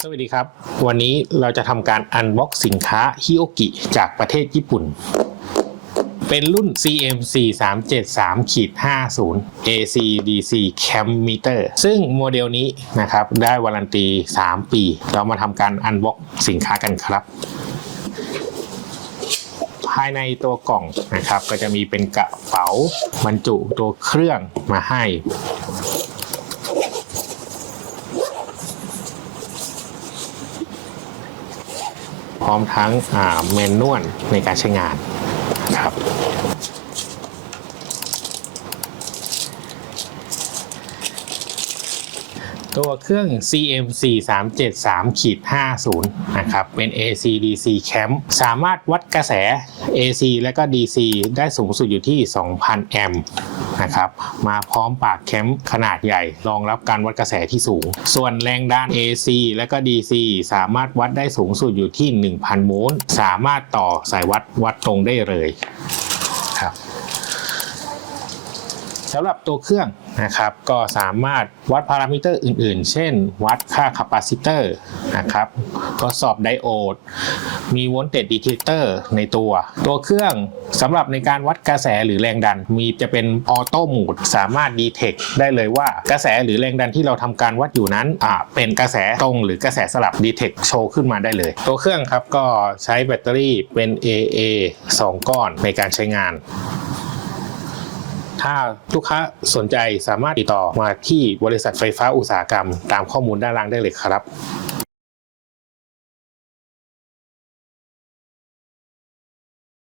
สวัสดีครับ วันนี้เราจะทำการอันบ็อกสินค้าฮิโอกิจากประเทศญี่ปุ่น เป็นรุ่น CMC 3 7 3ขีด50 AC DC Cam Meter ซึ่งโมเดลนี้นะครับ ได้วารันตี 3 ปี เรามาทำการอันบ็อกสินค้ากันครับ ภายในตัวกล่องนะครับ ก็จะมีเป็นกระเป๋าบรรจุตัวเครื่องมาให้ พร้อมทั้งเมนนวลในการใช้งานนะครับ ตัวเครื่อง CMC 3 7 3ขีด50นะครับเป็น AC DC Cam สามารถวัดกระแส AC และก็ DC ได้สูงสุดอยู่ที่ 2,000 แอมป์นะครับมาพร้อมปากแคมขนาดใหญ่ รองรับการวัดกระแสที่สูง ส่วนแรงดัน AC และก็ DC สามารถวัดได้สูงสุดอยู่ที่ 1,000 โวลต์สามารถต่อสายวัดวัดตรงได้เลยครับ สำหรับตัวเครื่องนะครับก็สามารถวัดพารามิเตอร์อื่นๆ เช่น วัดค่าคาปาซิเตอร์นะครับก็สอบไดโอด มีโวลเตจดีเทเตอร์ในตัว ตัวเครื่องสำหรับในการวัดกระแสหรือแรงดัน มีจะเป็นออโต้โหมดสามารถดีเทคได้เลยว่ากระแสหรือแรงดันที่เราทำการวัดอยู่นั้นอ่าเป็นกระแสตรงหรือกระแสสลับดีเทคโชว์ขึ้นมาได้เลย ตัวเครื่องครับก็ใช้แบตเตอรี่เป็น AA 2 ก้อนในการใช้งาน ถ้าลูกค้าสนใจสามารถติดต่อมาที่บริษัทไฟฟ้าอุตสาหกรรม ตามข้อมูลด้านล่างได้เลยครับ